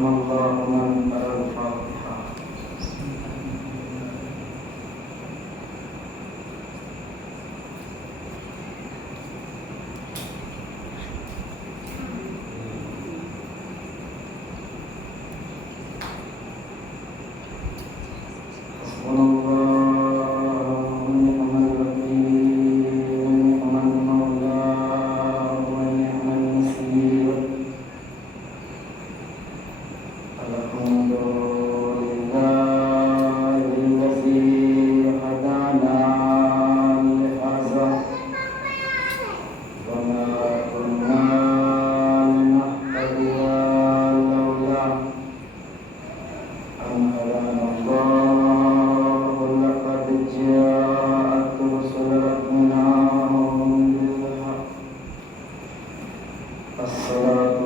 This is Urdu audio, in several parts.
رحم الله من قرأ الفاتحة. حسبنا الله ونعم الوكيل ونعم المولى ونعم النصير. الحمد لله الذي هدانا لهذا وما كنا لنهتدي لولا أن هدانا الله. لقد جاءت رسل ربنا بالحق. الصلاة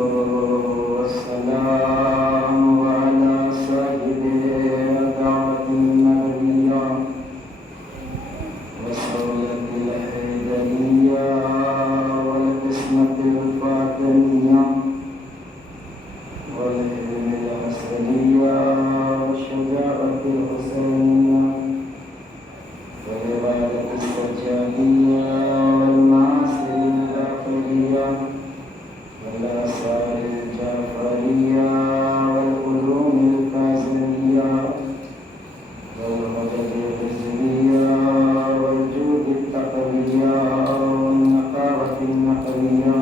والسلام على صاحب الدعوة النبوية والصولة الحيدرية والقسمة الفاطمية والحلم الحسنية والشجاعة الحسينية والعبادة السجادية والمعاصي الداخلية والآثار الجعفرية والعلوم الكاظمية والهدى الحزبية والجود التقوية والنقاوة النقوية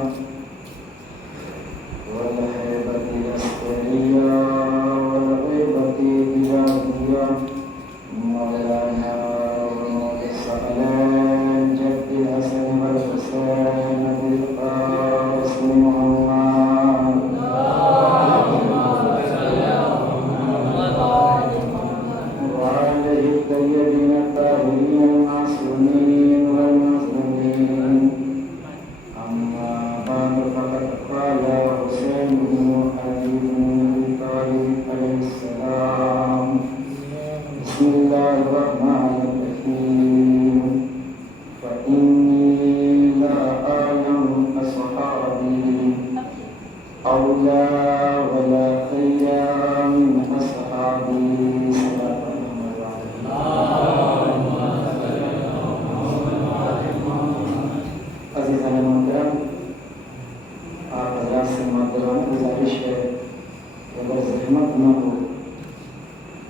والهيبة العسكرية والغيبة الإلهية. مولانا ومولانا جد الحسن والحسين بالقاسم محمد وعليه الطيبين الطاهرين المعصومين والمظلومين. أما بعد فقد قال حسين بن علي بن أبي طالب عليه السلام: بسم الله الرحمن الرحيم. فإني لا أعلم أصحابي أولى ولا خير من أصحابي. صلاة محمد عزیزان محترم، آپ حضرات سے معذرانہ گزارش ہے کہ اگر زحمت نہ ہو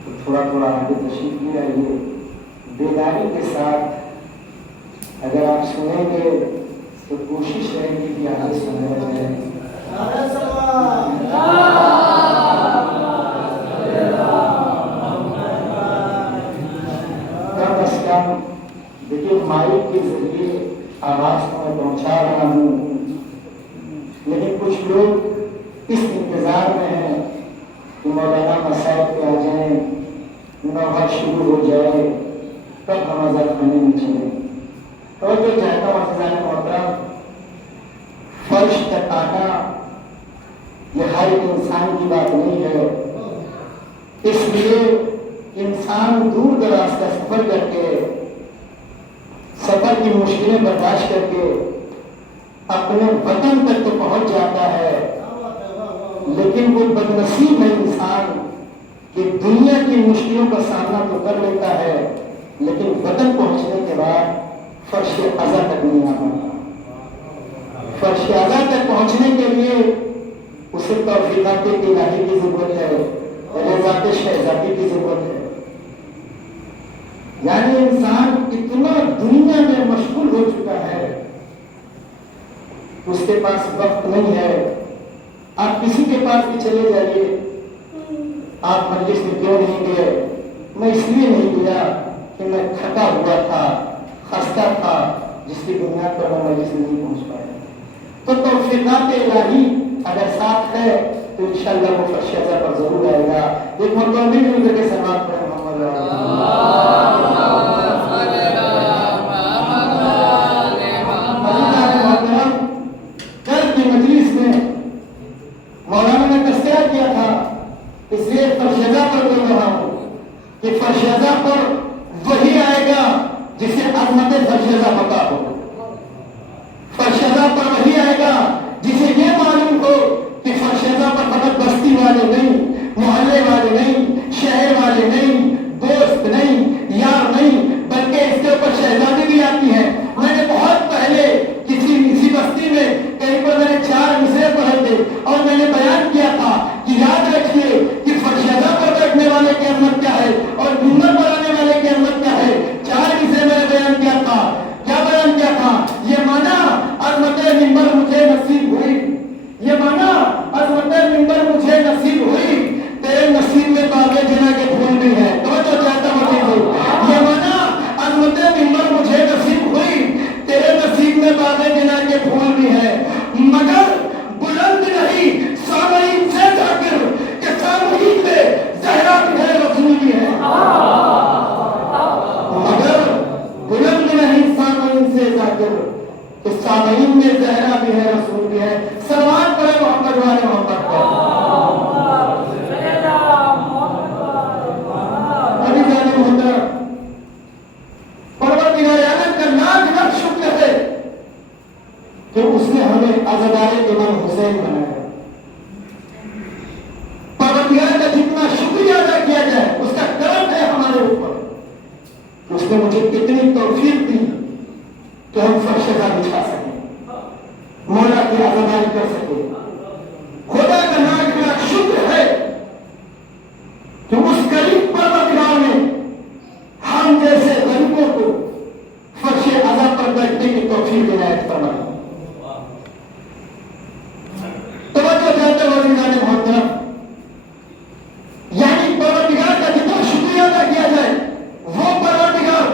تو تھوڑا تھوڑا آگے تشریف لے آئیے. بیداری کے ساتھ اگر آپ سنیں گے تو کوشش رہے گی کہ آگے سنایا جائے. کم از کم دیکھیے مائک کے ذریعے آواز کو میں پہنچا رہا ہوں، لیکن کچھ لوگ اس انتظار میں ہیں کہ مولانا مسائل پہ آ جائیں، نوحہ شروع ہو جائے، تب ہم آزاد خانے میں چلیں. اور جو چاہتا ہوں عزیزان محترم، فرش تک آنا یہ ہر انسان کی بات نہیں ہے. اس لیے انسان دور دراز کا سفر کر کے، سفر کی مشکلیں برداشت کر کے اپنے وطن تک تو پہنچ جاتا ہے، لیکن وہ بدنصیب ہے انسان کہ دنیا کی مشکلوں کا سامنا تو کر لیتا ہے، لیکن وطن پہنچنے کے بعد فرش اعضا تک نہیں آ پاتا. فرش اعضا تک پہنچنے کے لیے اسے توفیقات الہی کی ضرورت ہے، رضاء شہزادی کی ضرورت ہے. یعنی انسان اتنا دنیا میں مشغول ہو چکا ہے، اس کے پاس وقت نہیں ہے. آپ کسی کے پاس بھی چلے جائیے، آپ مجلس میں کیوں نہیں گئے؟ میں اس لیے نہیں گیا کہ میں تھکا ہوا تھا، خستہ تھا، جس کی بنیاد پر میں مجلس میں نہیں پہنچ پایا. تو توفیقات الہی اگر ساتھ ہے تو انشاءاللہ وہ فرش اعضا پر ضرور آئے گا. ایک مرتبہ مل کر کے سلام پڑھیں محمد کل کی مجلس میں مولانا نے تذکرہ کیا تھا، اس لیے فرش اعضا پر بول رہا ہوں کہ فرش اعضا پر وہی آئے گا جسے عظمت فرش اعضا پتا ہو. فرش اعضا پر وہی آئے گا جسے یہ معلوم ہو کہ فرش اعضا پر فقط بستی والے نہیں کیا جائے، اس کا کرم ہے ہمارے اوپر، اس نے مجھے کتنی توفیق دی کہ ہم فرش کا بچھا سکیں، مولا کی آزمائش کر سکیں۔ خدا کا لاکھ لاکھ شکر ہے کہ اس کریم پروردگار نے ہم جیسے غریبوں کو فرش عزا پر بیٹھنے کی توفیق عنایت فرمائی۔ توجہ دیتے ہوئے عزیزان محترم، یعنی پروردگار کا جتنا شکریہ ادا کیا جائے، وہ پروردگار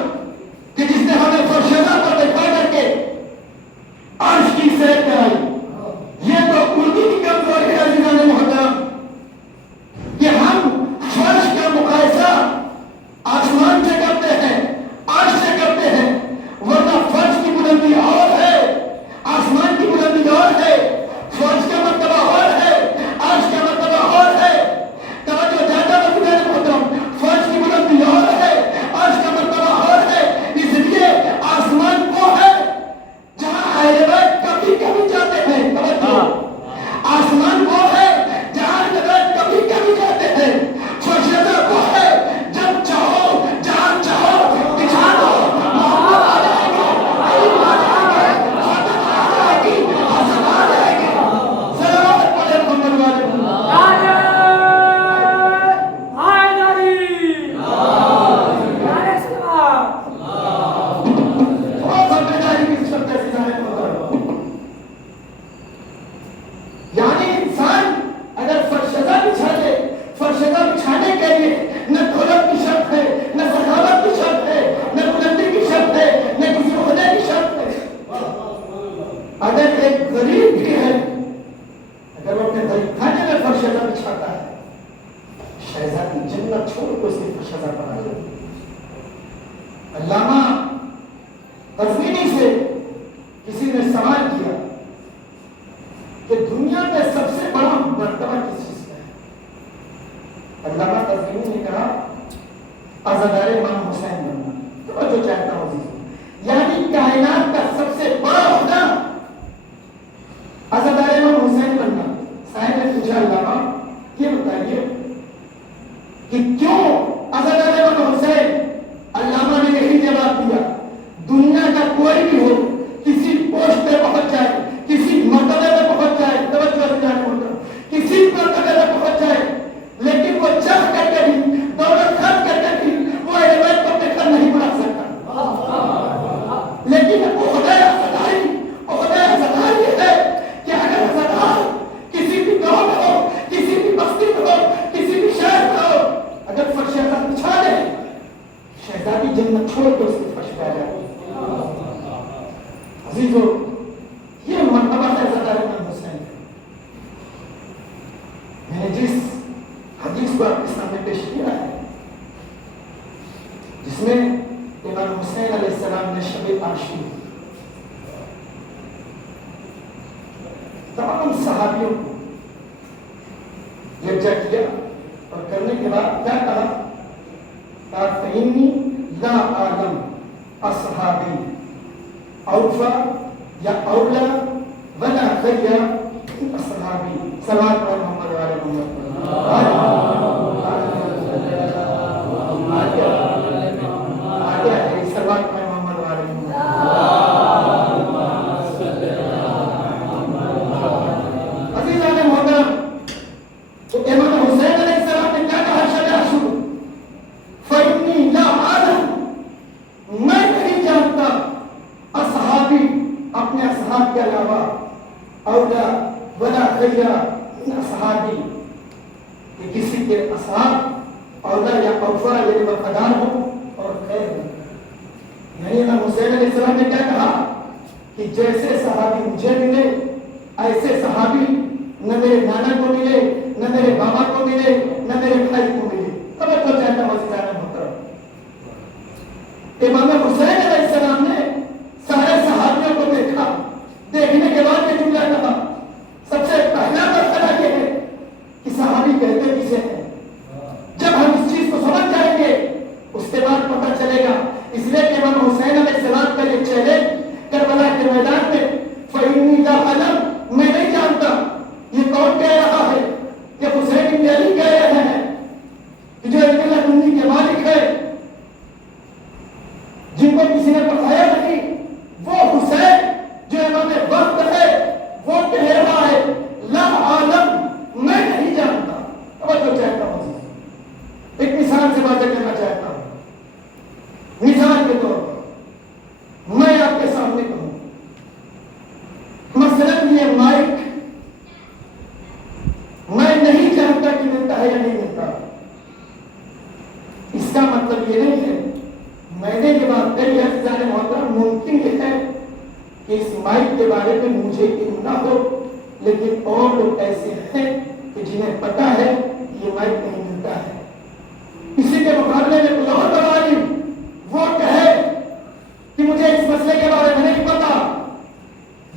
کہ جس نے ہمیں فرش عزا پر بیٹھا کر کے عرش کی سیر کرائی۔ یہ تو اردو کی کمزوری ہے عزیزان محترم کہ ہم فرش کا مقایسہ آسمان سے کرتے ہیں، عرش سے کرتے ہیں، ورنہ فرش کی بلندی اور ہے، آسمان کی بلندی اور ہے، فرش کا مرتبہ اور ہے، عرش کا مرتبہ اور ہے۔ توجہ زیادہ عزیزان محترم، فرش کی بلندی اور ہے، عرش کا مرتبہ اور ہے، اس لیے آسمان وہ ہے جہاں اہل بیت کبھی کبھی جاتے ہیں۔ توجہ، آسمان وہ ہے جہاں اہل بیت کبھی کبھی جاتے ہیں، فرش عزا وہ ہے جب چاہو جہاں چاہو بچھا دو، محمد آ جائے گا، علیم آ جائے گا، فاطمہ آ جائے گی، حسن آ جائے گا۔ صلوات پڑھے محمد والے یعنی انسان اگر فرشدہ بچھا دے، فرشدہ بچھانے کے لیے نہ دولت کی شرط ہے، نہ سخاوت کی شرط ہے، نہ بلندی کی شرط ہے، نہ کسی عہدے کی شرط ہے۔ اگر ایک غریب بھی ہے، اگر وہ اپنے غریب خانے میں فرشدہ بچھاتا ہے، شہزادی جنت چھوڑ کو اس کی فرشدہ پر آ جائے۔ علامہ غزنوی سے کسی نے سوال کیا کہ دنیا میں سب سے بڑا مرتبہ کس چیز کا ہے؟ علامہ غزنوی نے کہا عزادار امام حسین بننا۔ توجہ چاہتا ہوں عزیز، یعنی کائنات کا سب سے بڑا عہدہ عزادار امام حسین بننا۔ صاحب نے پوچھا علامہ یہ بتائیے کہ کیوں عزادار امام حسین؟ علامہ نے یہی جواب دیا، دنیا کا کوئی بھی ہو کسی پوسٹ پہ پہنچ جائے، کسی مرتبے پہ پہنچ جائے، توجہ دلانے ہوتا، کسی مرتبے پہ پہنچ جائے، لیکن وہ چاہ کر کے بھی، دولت خرچ کر کے بھی وہ اہل بیت کو اپنے گھر نہیں بنا سکتا۔ لیکن عہدہ عزادار یہ ہے کہ اگر عزادار کسی بھی گاؤں میں ہو، کسی بھی بستی میں ہو، کسی بھی شہر میں ہو، اگر فرش عزا بچھا دے، شہزادی جنت چھوڑ کے اس کی فرش پہ آ جائے۔ عزیزو، یہ مرتبہ ہے عزادار امام حسین۔ میں نے جس حدیث کو آپ کے سامنے پیش کیا ہے، جس میں امام حسین علیہ السلام نے شب عاشور تمام صحابیوں کو یکجا کیا اور کرنے کے بعد کیا کہا؟ فإنی لا أعلم أصحابي أوفى یا اولا ولا خیر اصحابی۔ صلوات پر محمد و آل محمد۔ آگے ہے صلوات پر محمد و آل محمد۔ عزیزان محترم، تو امام حسین علیہ السلام نے کیا کہا شب عاشور؟ فإنی لا أعلم، میں نہیں جانتا، اصحابی اپنے اصحاب کے علاوہ، اولا ولا خیر اصحابی، کہ کسی کے اصحاب اولا یا اوفا یعنی وفادار ہو اور خیر ہو۔ یعنی امام حسین علیہ السلام نے کیا کہا کہ جیسے صحابی مجھے ملے، ایسے صحابی نہ میرے نانا کو ملے، نہ میرے بابا کو ملے، نہ میرے بھائی کو ملے۔ توجہ چاہتا ہوں عزیزان محترم، امام حسین علیہ السلام نے سارے صحابیوں کو دیکھا، دیکھنے کے بعد یہ جملہ کہا۔ سب سے پہلا مرحلہ یہ ہے کہ صحابی کہتے کسے ہیں۔ جب ہم اس چیز کو سمجھ جائیں گے اس کے بعد پتہ چلے گا۔ اس لیے کہ امام حسین علیہ السلام کا یہ چیلنج کربلا کے میدان میں، فإنی لا أعلم، میں نہیں جانتا، یہ کون کہہ رہا ہے؟ یہ حسین بن علی کہہ رہے ہیں مطلب یہ نہیں ہے، میں نے یہ بات کہی ہے جانے محترم، ممکن یہ ہے کہ اس مائک کے بارے میں مجھے علم نہ ہو، لیکن اور لوگ ایسے ہیں کہ جنہیں پتا ہے یہ مائک نہیں ملتا ہے۔ اسی کے مقابلے میں کوئی اور عالم وہ کہے کہ مجھے اس مسئلے کے بارے میں نہیں پتا،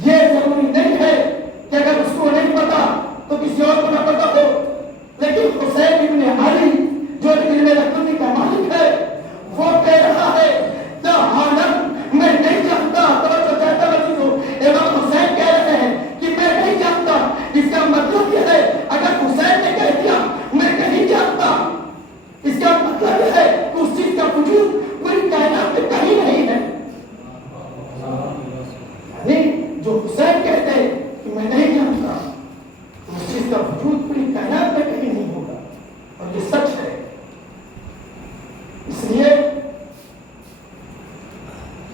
یہ ضروری نہیں ہے کہ اگر اس کو نہیں پتا تو کسی اور کو نہ پتا ہو، لیکن حسین ابن علی جو علم لدنی کا مالک ہے وہ کہہ رہا ہے لا عالم میں نہیں جانتا، توجہ چاہتا بچی ہو، امام حسین کہہ رہے ہیں کہ میں نہیں جانتا، اس کا مطلب یہ ہے اگر حسین نے کہہ دیا میں نہیں جانتا، اس کا مطلب یہ ہے کہ اس چیز کا وجود پوری کائنات میں کہیں نہیں ہے، یعنی جو حسین کہتے ہیں کہ میں نہیں جانتا اس چیز کا وجود پوری کائنات میں کہیں نہیں ہوگا، اور یہ سچ ہے۔ اس لیے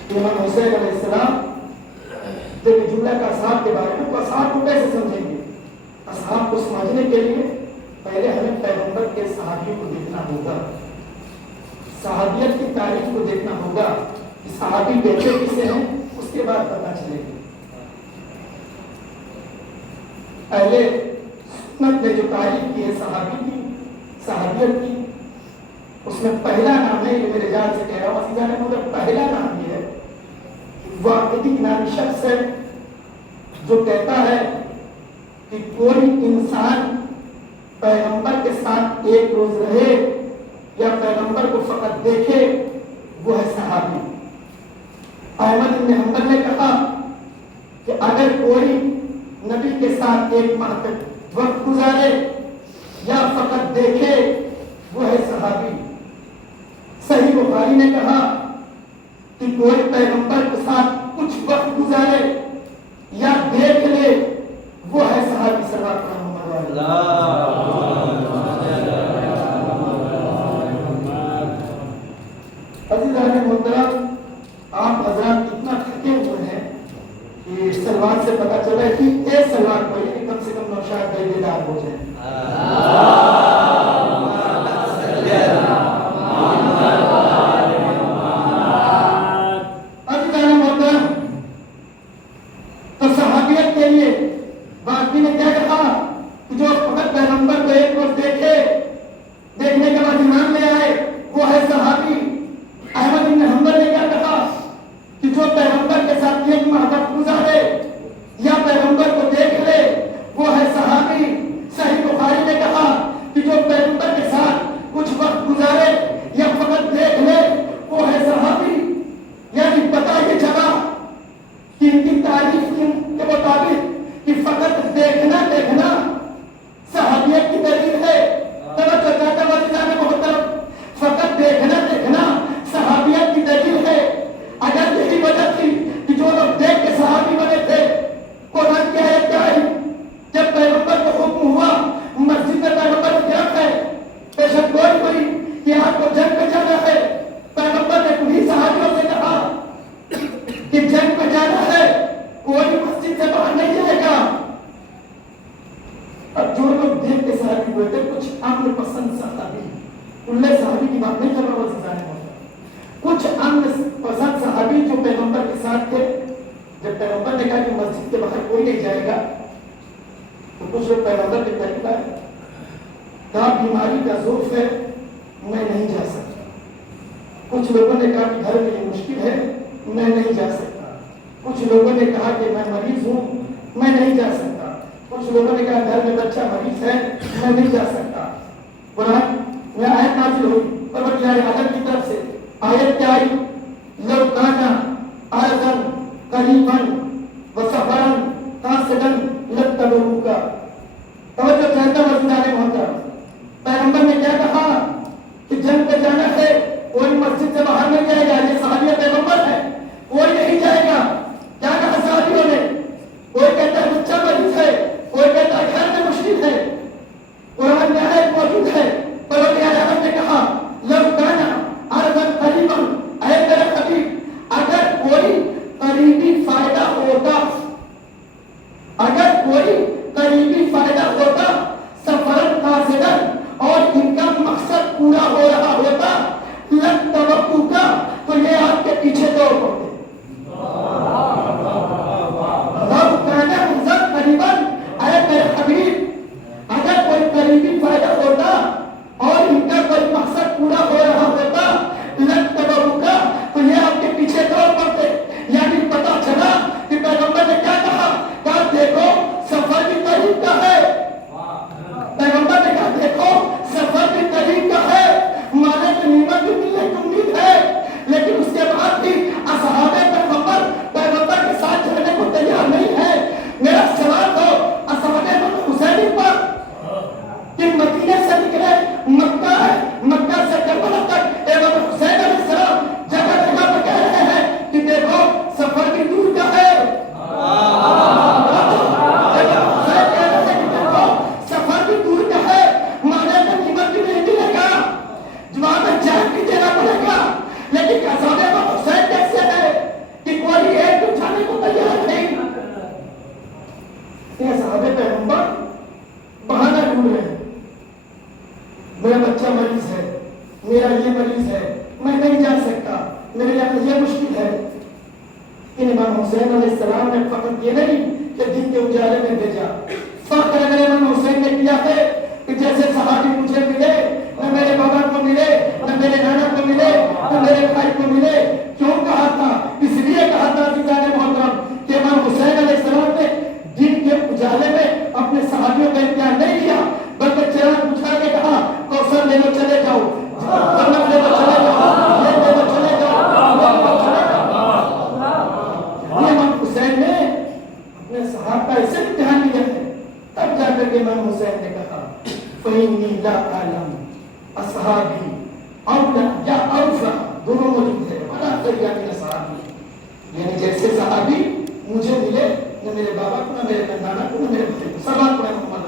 امام حسین علیہ السلام جب جملہ کا اصحاب کے بارے میں، اصحاب کو کیسے سمجھیں گے؟ اصحاب کو سمجھنے کے لیے پہلے ہمیں پیغمبر کے صحابیوں کو دیکھنا ہوگا، صحابیت کی تاریخ کو دیکھنا ہوگا کہ صحابی بیٹے کسے ہیں، اس کے بعد پتہ چلے گا۔ پہلے سنت نے جو تعریف کی ہے صحابی کی، صحابیت کی، اس میں پہلا نام ہے، یہ میرے جان سے کہہ رہا ہوں عزیزان مگر پہلا نام یہ ہے واقعی نامی شخص ہے جو کہتا ہے کہ کوئی انسان پیغمبر کے ساتھ ایک روز رہے یا پیغمبر کو فقط دیکھے وہ ہے صحابی۔ احمد بن حنبل نے کہا کہ اگر کوئی نبی کے ساتھ ایک ماہ تک وقت گزارے یا فقط دیکھے وہ ہے صحابی۔ صحیح بخاری نے کہا کہ کوئی پیغمبر کے ساتھ کچھ وقت گزارے یا دیکھ لے وہ ہے صحابی صلی اللہ علیہ وسلم۔ عزیزان محترم، آپ حضرات اتنا تھکے ہوئے ہیں کہ سلوات سے پتہ چلا کہ ایک سلوات پڑھیے کم سے کم نوشاد بھائی بیدار ہو جائیں۔ کچھ لوگوں نے کہا کہ گھر میں یہ مشکل ہے میں نہیں جا سکتا، کچھ لوگوں نے کہا کہ میں مریض ہوں میں نہیں جا سکتا، کچھ لوگوں نے کہا گھر میں بچہ مریض ہے میں نہیں جا سکتا۔ قرآن میں آیت نازل ہوئی پروردگار عالم کی طرف سے، آیت کیا آئی؟ لو کانا آیتن قریبن وسفرن قاصدن لتبعوک۔ توجہ چاہتا ہوں عزیزان محترم، پیغمبر نے کیا کہا کہ جنگ پہ جانا ہے کوئی مسجد سے باہر نہیں جائے گا، یہ صحابی پیغمبر ہے، کوئی نہیں جائے گا۔ کیا کہا صحابیوں نے؟ کوئی کہتا ہے بچہ مریض ہے، کوئی کہتا ہے گھر میں مشکل ہے۔ قرآن میں سے نکلے مکہ ہے، مکہ سے کربلا تک امام حسین علیہ السلام جگہ جگہ پہ کہہ رہے ہیں کہ دیکھو سفر بھی دور کا ہے، سفر بھی دور کا ہے، مانے میں قیمت بھی نہیں ملے گا، جواب میں جان بھی دینا پڑے گا، لیکن کسان امام حسین کیسے ہے کہ کوئی ایک اٹھانے کو تیار نہیں۔ یہ صحابہ پیغمبر بہانہ ڈھونڈ رہے ہیں، میرا بچہ مریض ہے، میرا یہ مریض ہے، میں نہیں جا سکتا، میرے لیے یہ مشکل ہے۔ ان امام حسین علیہ السلام نے فقط یہ نہیں کہ دن کے اجالے میں بھیجا، فخر اگر امام حسین نے کیا ہے کہ جیسے صحابی مجھے ملے، نہ میرے بابا کو ملے، نہ میرے نانا کو ملے، نہ میرے بھائی کو ملے۔ کیوں کہا تھا؟ اس لیے کہا تھا عزیزان محترم کہ امام حسین علیہ السلام نے دن کے اجالے میں اپنے صحابیوں کا امتحان نہیں لیا، بلکہ چراغ بجھا کے کہا کوثر لے لو چلے جاؤ، جنت لے لو چلے جاؤ، یہ لے لو چلے جاؤ، وہ لے لو چلے جاؤ۔ امام حسین نے اپنے صحابہ کا ایسے امتحان لیا ہے، تب جا کر کے امام حسین نے کہا فَإِنِّي لَا أَعْلَمُ أَصْحَابِي أَوْلَى یا أَوْفَى دونوں موجود ہیں، وَلَا خَيْرَ مِنَ أَصْحَابِي، یعنی جیسے صحابی مجھے ملے، نہ میرے بابا کو، نہ میرے نانا کو، نہ میرے بھائی کو، سب آپ کو محمد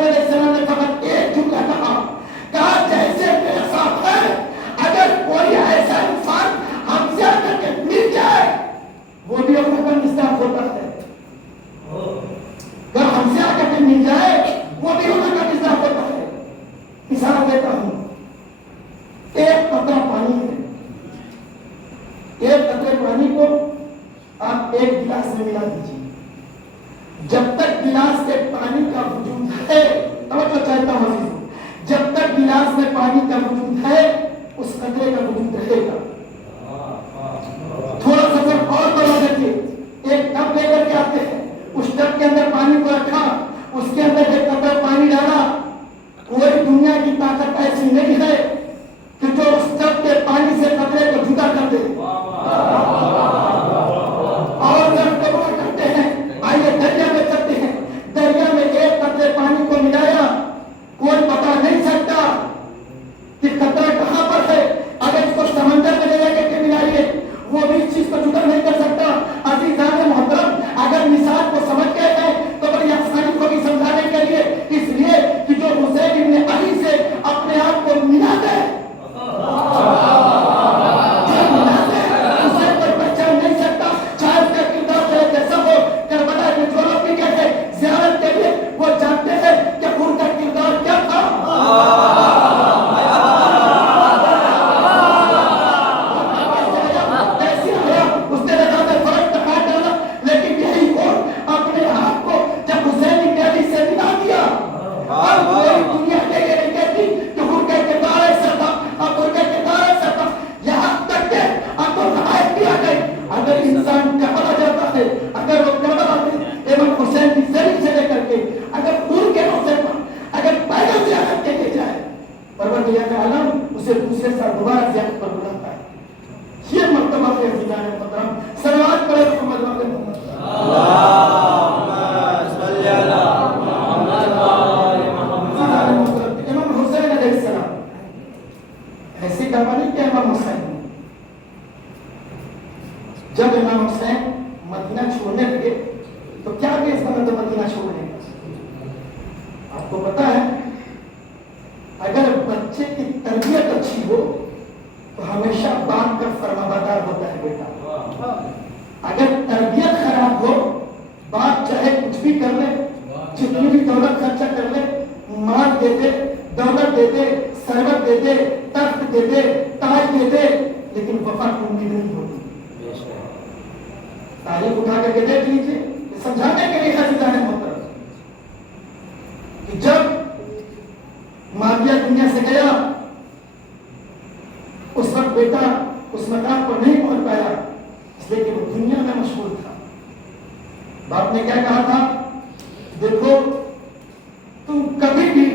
علیہ السلام نے فقط ایک جملہ کہا جیسے میرے ساتھ ہے، اگر کوئی ایسا انسان ہم ایک قطرے پانی کو آپ ایک گلاس میں ملا دیجیے، جب تک گلاس کے پانی کا وجود ہے، توجہ چاہتا ہوں عزیزو، جب تک گلاس میں پانی کا وجود ہے اس قطرے کا وجود رہے گا۔ تھوڑا سا سب اور بڑھا دیکھیے، ایک ٹب لے کر کے آتے ہیں، اس ٹب کے اندر پانی کو رکھا، اس کے اندر ایک قطرہ پانی ڈالا، کوئی دنیا کی طاقت ایسی نہیں ہے کہ جو اس ٹب کے پانی سے قطرے کو جدا کر دے۔ اور جب کبر کرتے ہیں، آئیے دریا میں چلتے ہیں، دریا میں ایک قطرے پانی کو ملایا، کوئی بتا نہیں سکتا کہ قطرہ کہاں پر ہے۔ اگر اس کو سمندر میں لے جا کے ملائیے، وہ بھی اس چیز کو جدا نہیں کر سکتا۔ عزیزان محترم، اگر مثال کو سمجھ گئے ہیں تو بڑی آسانی کو بھی سمجھانے کے لیے، اس لیے کہ جو حسین ابن علی سے اپنے آپ کو ملا دے، اسے کوئی پہچان نہیں سکتا، چاہے اس کا کردار چاہے کیسا ہو۔ کربلا میں جو لوگ بھی کہتے زیارت کے لیے، وہ جانتے ہیں کہ ان کا کردار کیا تھا۔ اسے دوسرے سال دوبارہ زیارت پر بلاتا ہے۔ یہ مرتبہ ہے عزیزان محترم، صلوات پڑھے محمد محمد امام حسین علیہ السلام، ایسی دعویٰ نہیں کہ امام حسین، جب امام حسین مدینہ چھوڑنے لگے تو کیا کہ اس کا مطلب مدینہ چھوڑنے کا آپ کو پتا ہے؟ اگر بچے کی تربیت اچھی ہو تو ہمیشہ باپ کا فرمانبردار ہوتا ہے بیٹا۔ اگر تربیت خراب ہو، باپ چاہے کچھ بھی کر لے، جتنی بھی دولت خرچہ کر لے، مال دے دے، دولت دے دے، ثروت دے دے، تخت دے دے، تاج دے دے، لیکن وفا پوری نہیں ہوتی۔ تاریخ اٹھا کر کے دیکھ لیجیے، سمجھانے کے لیے عزیزان محترم کہ جب معاویہ دنیا سے گیا، اس وقت بیٹا اس مقام پر نہیں پہنچ پایا، اس لیے کہ وہ دنیا میں مشغول تھا۔ باپ نے کیا کہا تھا؟ دیکھو تم کبھی بھی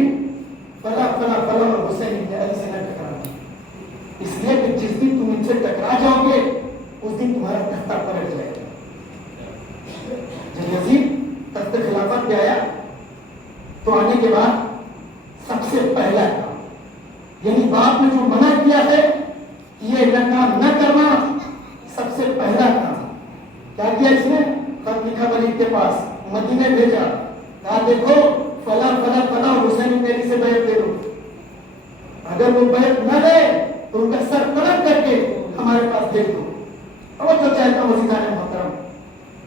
فلا فلا فلا اور حسین ابن علی سے نہ ٹکرانا، اس لیے کہ جس دن تم ان سے ٹکرا جاؤ گے اس دن تمہارا تختہ پلٹ جائے گا۔ جب یزید تخت خلافت پہ آیا تو آنے کے بعد سب سے پہلا کام، یعنی باپ نے جو منع کیا ہے یہ کام نہ کرنا، سب سے پہلا کام کیا کیا؟ اس نے خط لکھا ولید کے پاس، مدینے بھیجا، کہا دیکھو فلا فلا فلا حسین ابن علی سے بیعت دے دو، اگر وہ بیعت نہ لے تو ان کا سر قلم کر کے ہمارے پاس بھیج دو۔ اور جو چاہتا ہوں عزیزان محترم،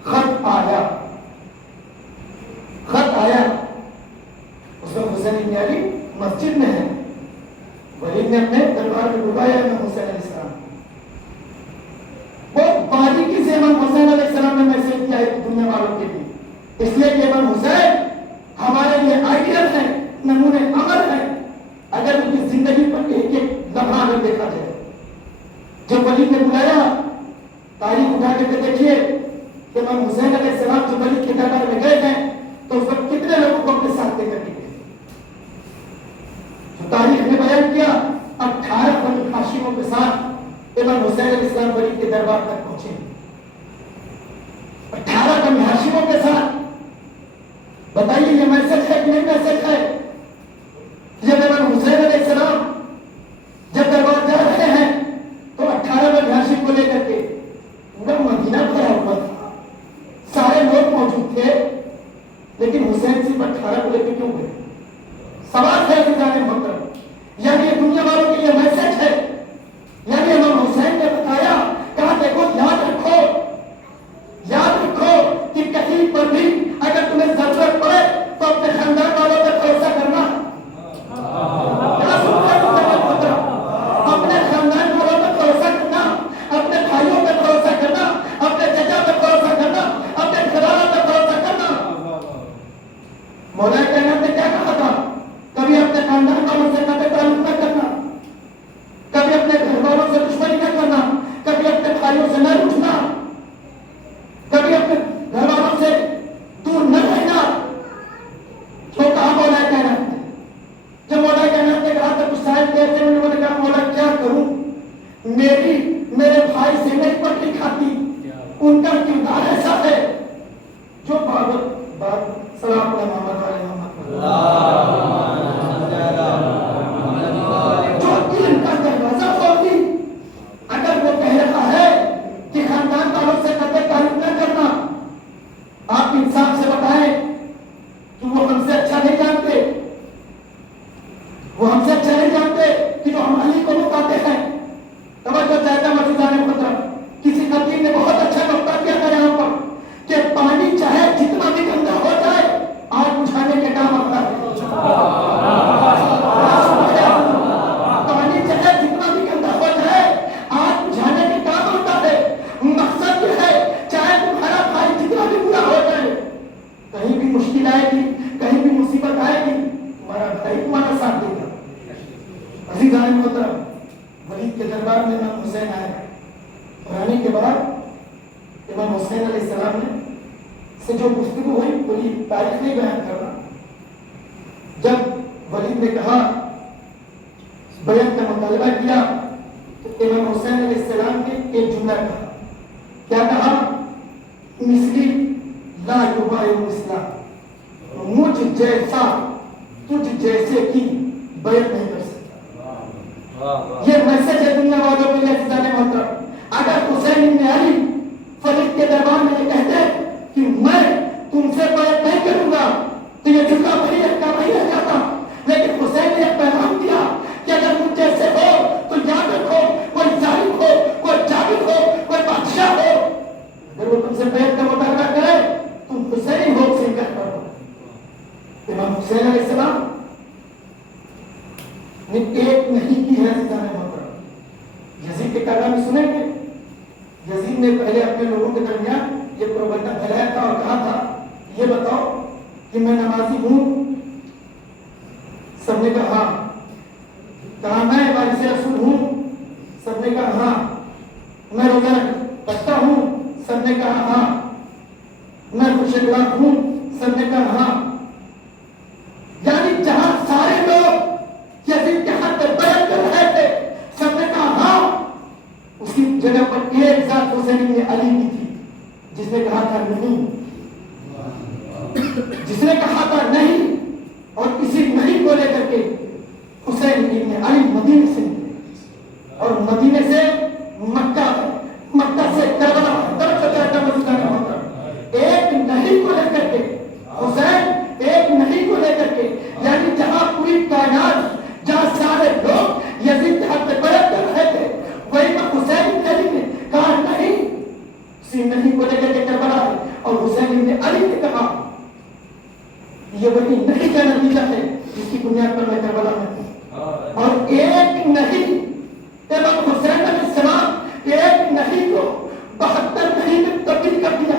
خط آیا، خط آیا، اس وقت حسین ابن علی مسجد میں ہے، ولید نے اپنے دربار میں بلایا امام حسین علیہ السلام، وہ باریکی سے امام حسین علیہ السلام نے میسج کیا ہے دنیا والوں کے لیے، اس لیے کہ امام حسین ہمارے لیے آئیڈیل ہے، نمونے عمل ہے، اگر ان کی زندگی پر ایک ایک لمحہ اگر دیکھا جائے۔ جب ولید نے بلایا، تاریخ اٹھا کے دیکھیے کہ امام حسین علیہ السلام جو ولید کے دربار میں گئے ہیں تو اس وقت کتنے لوگوں کو اپنے ساتھ لے کر کے گئے؟ تاریخ نے بیان کیا 18 بنی ہاشموں کے ساتھ امام حسین علیہ السلام ولید کے دربار تک پہنچے، 18 بنی ہاشموں کے ساتھ۔ بتائیے یہ میسج ہے کہ نہیں میسج ہے؟ جب امام حسین علیہ السلام جب دربار جا رہے ہیں تو 18 بنی ہاشم کو لے کر کے پورا مدینہ بھرا ہوا تھا، سارے لوگ موجود تھے، لیکن حسین صرف 18 کو لے کے کیوں گئے؟ سوال ہے عزیزان محترم، یعنی یہ دنیا والوں کے لیے میسج ہے، یعنی امام حسین نے بتایا، کہا دیکھو یاد رکھو کہ کہیں پر بھی اگر تمہیں ضرورت پڑے تو اپنے خاندان والوں پر بھروسہ کے بعد امام حسین علیہ السلام نے سے جو گفتگو ہوئی پوری تاریخ نہیں بیان کرنا. جب ولید نے کہا بیعت کا مطالبہ کیا تو امام حسین علیہ السلام نے ایک جملہ کہا. کیا کہا؟ مثلی لا یبایع الاسلام، مجھ جیسا تجھ جیسے کی بیعت نہیں کر سکتا. یہ میسج ہے دنیا والوں کے لیے عزیزان محترم. اگر حسین بن علی فرید کے دربار میں یہ کہتے کہ میں تم سے بیعت نہیں کروں گا تو یہ جملہ بڑی کا نہیں رہ جاتا. لیکن حسین نے ایک پیغام دیا کہ اگر مجھ جیسے ہو تو یاد رکھو کوئی ظالم ہو، کوئی جابر ہو، کوئی بادشاہ ہو، اگر وہ تم سے بیعت کا مطالبہ کرے تم حسین ہو سے کہہ کرو. امام حسین علیہ السلام نے ایک نہیں کی ہے عزیزان محترم. یزید کے کلام سنیں گے. یزید نے پہلے اپنے لوگوں کے درمیان یہ پروپیگنڈا پھیلایا تھا اور کہا تھا یہ بتاؤ کہ میں نمازی ہوں؟ سب نے کہا ہاں. کہا میں وارث رسول ہوں؟ سب نے کہا ہاں. میں روزہ رکھتا ہوں؟ سب نے کہا ہاں. میں خوش اخلاق ہوں؟ سب نے کہا ہاں. یعنی جہاں سارے لوگ یزید کے حق میں بیعت کر رہے تھے سب نے کہا ہاں، اسی جگہ پر ایک ذات حسین بن علی کی تھی جس نے کہا تھا نہیں، جس نے کہا تھا نہیں. اور اسی نہیں کو لے کر کے حسین بن علی مدینے سے اور مدینے سے مکہ، مکہ سے کربلا ایک نہیں کو لے کر کے حسین ایک نہیں کو لے کر کے، یعنی جہاں پوری کائنات جہاں سارے لوگ یزید کے حق میں بیعت کر رہے تھے وہی پر حسین بن علی نے کہا نہیں. اسی نہیں کو لے کر کے کربلا ہے اور حسین بن علی نے کہا یہ وہی نہیں کا نتیجہ ہے جس کی بنیاد پر میں کربلا میں ہوں. اور ایک نہیں امام حسین علیہ السلام ایک نہیں کو 72 نہیں میں تبدیل کر دیا.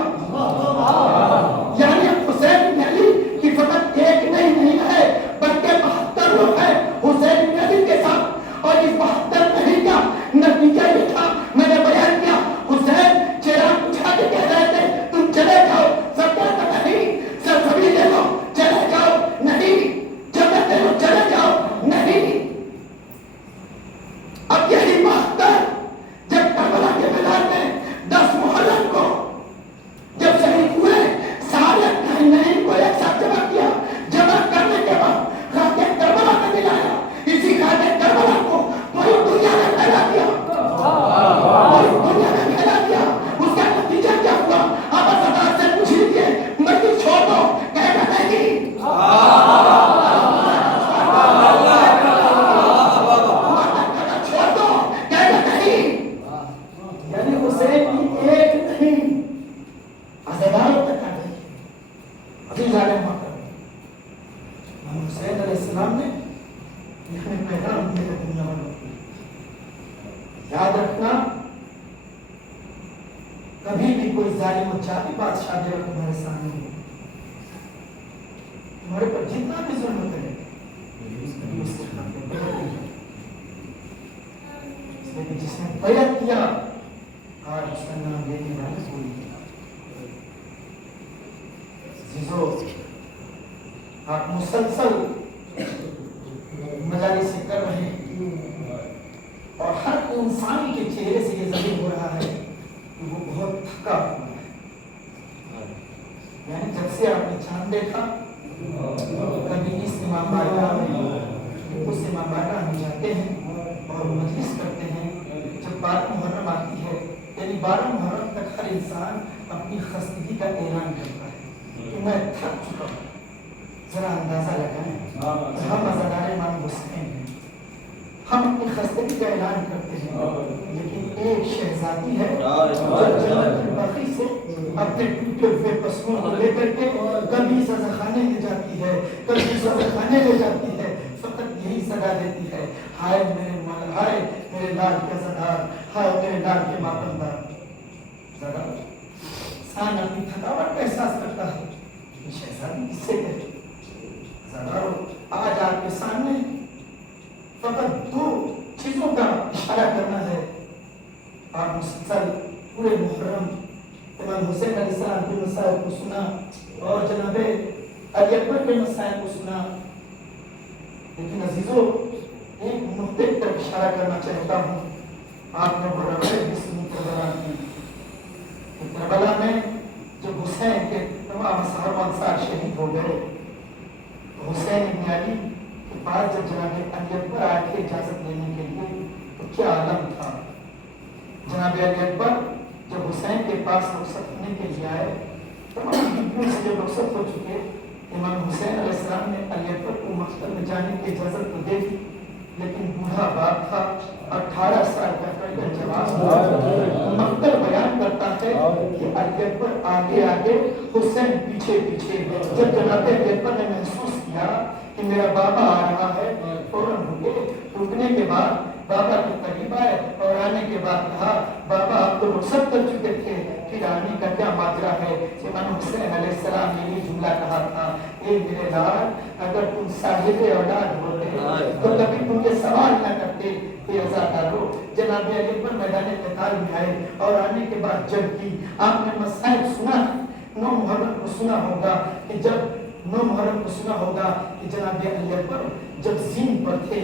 یعنی حسین بن علی کی فقط ایک نہیں ہے بلکہ 72 لوگ ہیں حسین بن علی کے ساتھ. اور اس 72 نہیں کا نتیجہ یہ تھا میں نے بیان کیا. حسین چراغ بجھا کے کہہ رہے تھے تم چلے جاؤ، سب کہتا نہیں سب سبھی لے لو چلے جاؤ، نہیں جگہ دے لو چلے جاؤ، نہیں. اب یہی 72 جب کربلا کے میدان میں 10 محرم کو جب شہید ہوئے سارے نہیں کو ایک ساتھ جمع کیا. جمع کرنے کے بعد خاکے کربلا میں ملایا. اسی خاکے کربلا کو پوری دنیا میں پھیلا دیا، پوری دنیا میں پھیلا دیا. اس کا نتیجہ کیا ہوا آپ صدار سے پوچھ لیجیے. مٹی چھوڑ دو کہے گا نہیں، چھوڑ دو کہے گا نہیں. یعنی حسین کی ایک نہیں ہزاروں تک آ گئی. ابھی جانے حسین علیہ السلام نے یہ پیغام دیا دنیا والوں کو. یاد رکھنا کبھی بھی کوئی ظالم و جابر بادشاہ جو تمہارے سامنے ہو تمہارے پر جتنا بھی ظلم کرے لیکن جس نے بیعت کیا آج اس کا نام لینے والے کوئی آپ مسلسل مجالس سے کر رہے ہیں اور ہر انسان کے چہرے سے یہ ظاہر ہو رہا ہے کہ وہ بہت تھکا ہوا ہے. یعنی جب سے آپ نے چاند دیکھا کبھی اس امام بارگاہ میں اس امام بارگاہ میں جاتے ہیں اور مجلس کرتے ہیں. جب 12 محرم آتی ہے یعنی 12 محرم تک ہر انسان اپنی خستگی کا اعلان کرتا ہے کہ میں تھک چکا ہوں. ذرا اندازہ لگائیں ہم عزادار امام حسین ہیں، ہم اپنی خستگی کا اعلان کرتے ہیں لیکن ایک شہزادی ہے جو جنت البقیع سے اپنے ٹوٹے ہوئے پسموں کو لے کر کے کبھی سزا خانے لے جاتی ہے کبھی سزا خانے لے جاتی ہے. فقط یہی صدا دیتی ہے ہائے میرے مولا، ہائے میرے لال کے عزادار، ہائے میرے لال کے ماپندار. ذرا انسان اپنی تھکاوٹ کا احساس کرتا ہے. شہزادی کس سے کہتے آج آپ کے سامنے فقط 2 چیزوں کا اشارہ کرنا ہے. آپ مسلسل پورے محرم امام حسین علیہ السلام کے مسائل کو سنا اور جناب علی اکبر کے مسائل کو سنا. لیکن عزیزو ایک نقطے پر اشارہ کرنا چاہتا ہوں. آپ نے روایت بھی سنی کربلا کی. کربلا میں جب حسین کے تمام صحابہ انصار شہید ہو گئے تو حسین ابن علی کے پاس جب جناب علی اکبر آئے تھے اجازت لینے کے لیے تو کیا عالم تھا. جناب علی اکبر جب حسین کے پاس رخصت ہونے کے لیے آئے تمام بیویوں سے جب رخصت ہو چکے امام حسین علیہ السلام نے علی اکبر کو مقتل میں جانے کی اجازت تو دے دی لیکن بوڑھا باپ تھا 18 سال کا جوان مقتل بیان کرتا ہے کہ علی اکبر آگے آگے حسین پیچھے پیچھے. جب جناب علی اکبر نے محسوس کیا کہ میرا بابا آ رہا ہے فوراً رکے. رکنے کے بعد بابا کے قریب آئے اور آنے کے بعد کہا بابا آپ تو رخصت کر چکے تھے پھر آنے کا کیا ماجرا ہے. امام حسین علیہ السلام نے یہ جملہ کہا تھا اے میرے لال اگر تم صاحب اولاد ہوتے تو کبھی تم یہ سوال نہ کرتے کہ عزادارو. جناب علی اکبر میدان قتال میں آئے اور آنے کے بعد جنگ کی. آپ نے مسائل سنا 9 محرم کو سنا ہوگا کہ جب 9 محرم کو سنا ہوگا کہ جناب علی اکبر جب زین پر تھے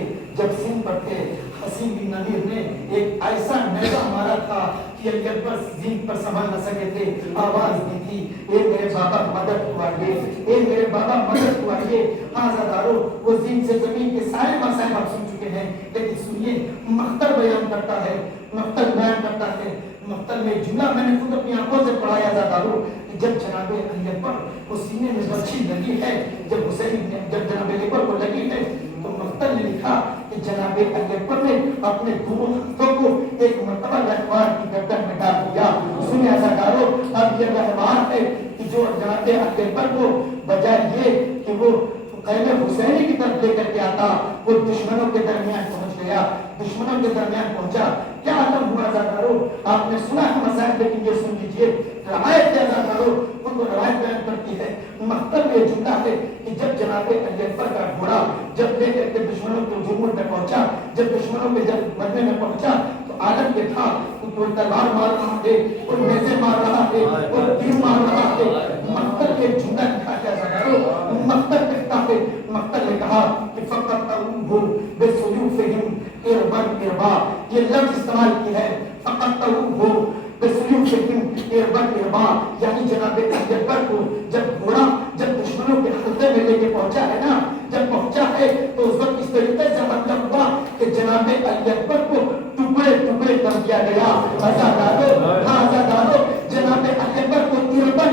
حسین بن نمیر نے ایک ایسا نیزہ مارا تھا کہ علی اکبر زین پر سنبھل نہ سکے تھے. آواز دی تھی اے میرے بابا مدد کو آئیے, اے میرے بابا مدد کو آئیے. آزادارو وہ زین سے زمین کے سارے مسائل آپ سن چکے ہیں لیکن سنیے مقتل بیان کرتا ہے. مقتل میں جملہ میں نے خود اپنی آنکھوں سے پڑھایا آزادارو کہ جب جناب علی اکبر کو سینے میں برچھی لگی ہے جب جناب علی اکبر کو لگی ہے تو مقتل نے لکھا کہ جناب علی اکبر نے اپنے دونوں ہاتھوں کو ایک مرتبہ رہوار کی گردن میں ڈال دیا. سنیں عزادارو اب یہ رہوار ہے کہ جو جناب علی اکبر کو بجائے یہ کہ وہ قیل حسینی کی طرف لے کر کے آتا وہ دشمنوں کے درمیان پہنچا. کیا عالم ہوا عزادارو. آپ نے سنا ہے مسائل لیکن یہ سن لیجیے روایت عزادارو ان کو روایت بیان کرتی ہے. مقتل میں جملہ ہے کہ جب جناب علی اکبر کا گھوڑا جب لے کر کے دشمنوں کے ہجوم میں پہنچا جب دشمنوں کے جب مرنے میں پہنچا تو عالم یہ تھا وہ تلوار مار رہا ہے اور نیزے مار رہا ہے اور تیر مار رہا ہے. مقتل کے جملہ لکھا ہے عزادارو. مقتل کہتا ہے مقتل نے کہا کہ فقط تروه بسيوفهم اربا. یہ لفظ استعمال کی ہے فقط تروه بسيوفهم اربا یعنی جناب علی اکبر کو جب گھوڑا جب دشمنوں کے حلقے میں لے کے پہنچا ہے نا جب پہنچا ہے تو اس وقت اس طریقے سے مطلب ہوا کہ جناب علی اکبر کو ٹکڑے ٹکڑے کر دیا گیا. آزادارو جناب علی اکبر کو اربا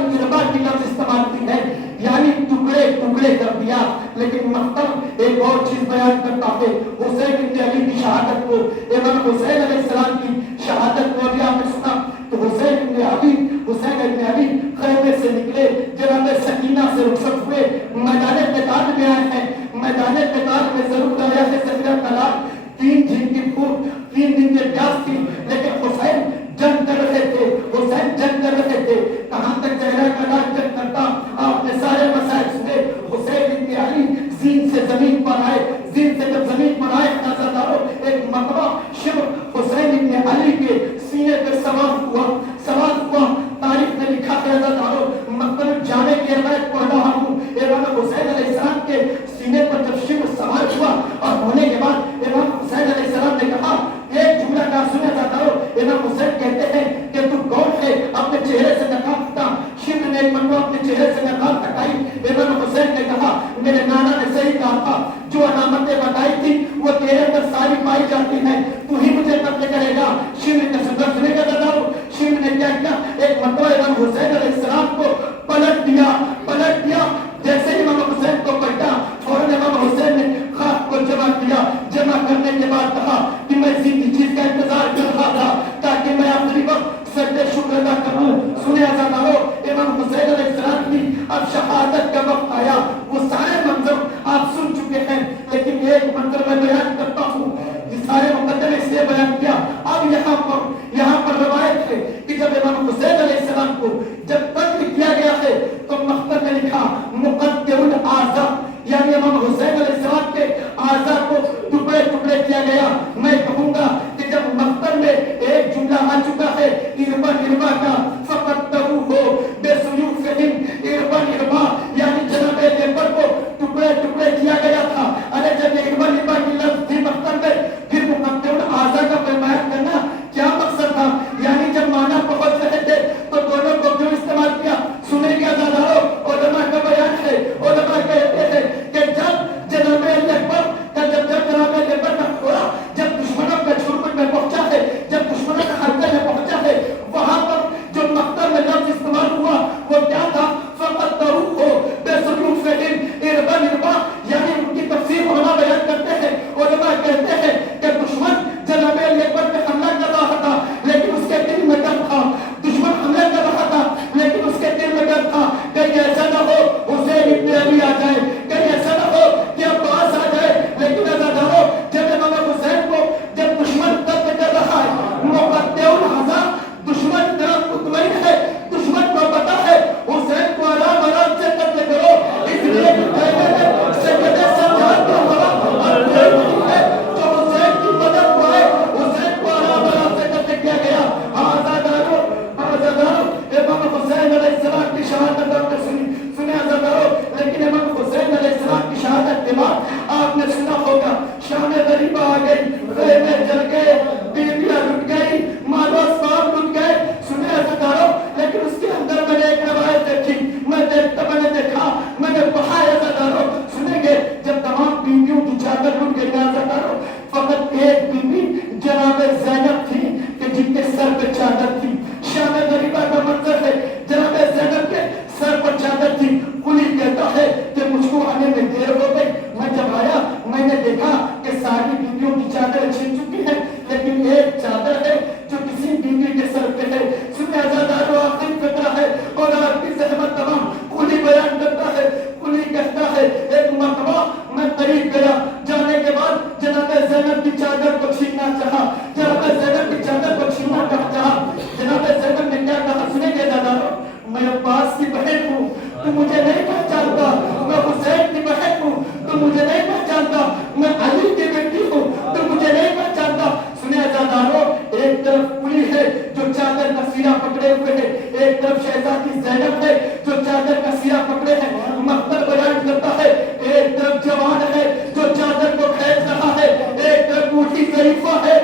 کی لفظ استعمال کی ہے یعنی ٹکڑے ٹکڑے کر دیا. لیکن مقتل ایک اور چیز بیان کرتا ہے حسین بن علی کی شہادت کو. امام حسین علیہ السلام کی شہادت کو ابھی آپ نے سنا تو حسین بن علی خیمے سے نکلے جناب سکینہ سے رخصت ہوئے میدان قتال میں آئے ہیں. میدان قتال میں ضرور آیا ہے سکینہ طلاق 3 دن کی بھوک 3 دن کی پیاس تھی لیکن حسین جنگ کر رہے تھے. کہاں تک چہرہ کلام جنگ کرتا آپ نے سارے مسائل سنے. حسین بن علی زین سے زمین پر آئے عزادارو ایک مرتبہ شبر حسین بن علی کے سینے پہ سوال ہوا. تاریخ میں لکھا ہے عزادارو مطلب جامع کی روایت پڑھ رہا ہوں. امام حسین علیہ السلام کے سینے پر جب شبر سوال ہوا اور ہونے کے بعد امام حسین علیہ السلام نے کہا ایک جملہ کا سنے عزادارو. امام حسین کہتے ہیں کہ تو کون ہے اپنے چہرے سے نقاب ہٹا. شبر نے ایک مرتبہ اپنے چہرے سے نقاب ہٹائی. امام حسین نے کہا میرے نانا نے صحیح کہا تھا جو علامتیں بتائی تھی وہ تیرے اندر ساری پائی جاتی ہیں تو ہی مجھے قتل کرے گا. شبر نے سنے کا عزادارو شبر نے کیا کیا ایک مرتبہ امام حسین علیہ السلام کو پلٹ دیا. جیسے ہی امام حسین کو پلٹا فوراً امام حسین نے خاک کو جمع کرنے کے بعد کہا کہ میں اسی چیز کا انتظار کر رہا تھا تاکہ میں اپنی وقت سجدے شکر ادا کروں. سنے عزادارو امام حسین علیہ السلام کی اب شہادت کا وقت آیا. وہ سارے منظر آپ سن چکے ہیں لیکن ایک منظر میں بیان کرتا ہوں. یہ سارے مقدمے اس لیے بیان کیا. اب یہاں پر روایت ہے کہ جب امام حسین علیہ السلام کو جب قتل کیا گیا ہے تو مقتل نے لکھا مقطع الاعضاء یعنی امام حسین علیہ السلام کے اعضاء کو ٹکڑے ٹکڑے کیا گیا. میں کہوں گا کہ جب مقتل میں ایک جملہ آ چکا ہے اربا طرف ہے, ایک طرف شہزادی زینب ہے جو چادر کا سرا پکڑے ہے, مقتل بیان کرتا ہے, ایک طرف جوان ہے جو چادر کو کھینچ رہا ہے, ایک طرف بوڑھی ضعیفہ ہے